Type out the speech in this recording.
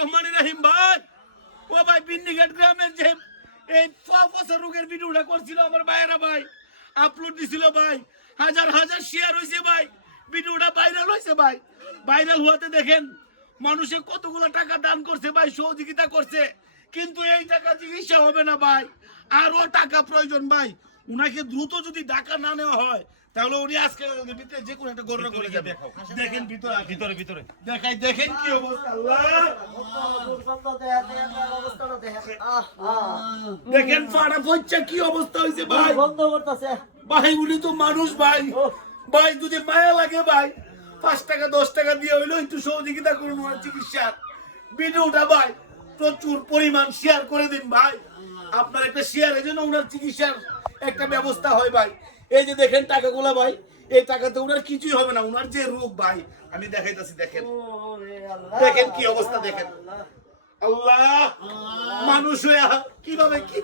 রহমানির রহিম ভাই। ও ভাই বিন্দিঘাট গ্রামের যে এই পচা রোগের ভিডিওটা করছিল আমার ভাইয়েরা ভাই, আপলোড দিছিল ভাই, হাজার হাজার শেয়ার হয়েছে ভাই, ভিডিওটা ভাইরাল হয়েছে ভাই। ভাইরাল হওয়াতে দেখেন মানুষে কতগুলো টাকা দান করছে ভাই, সহযোগিতা করছে, কিন্তু এই টাকা চিকিৎসা হবে না ভাই, আরো টাকা প্রয়োজন ভাই। উনাকে দ্রুত যদি টাকা না নেওয়া হয় তাহলে উনি আজকে ভিতরে যে কোনো একটা গণনা করে যাবে। দেখেন ভিতরে ভিতরে ভিতরে দেখাই, দেখেন কি অবস্থা। আল্লাহ দেখেন ফাড়া পয়সা কি অবস্থা হয়েছে ভাই। ভাই উনি তো মানুষ ভাই, ভাই যদি মায়া লাগে ভাই 5 টাকা 10 টাকা দিয়ে হইলো একটু সহযোগিতা করুন ওনার চিকিৎসার। ভিডিওটা ভাই প্রচুর পরিমাণ শেয়ার করে দিন ভাই, আপনার একটা শেয়ারের জন্য ওনার চিকিৎসার একটা ব্যবস্থা হয় ভাই। এই যে দেখেন টাকাগুলা ভাই, এই টাকাতে ওনার কিছুই হবে না, ওনার যে রোগ ভাই আমি দেখাইতাছি, দেখেন দেখেন কি অবস্থা, দেখেন আল্লাহ মানুষ হয়ে কিভাবে কি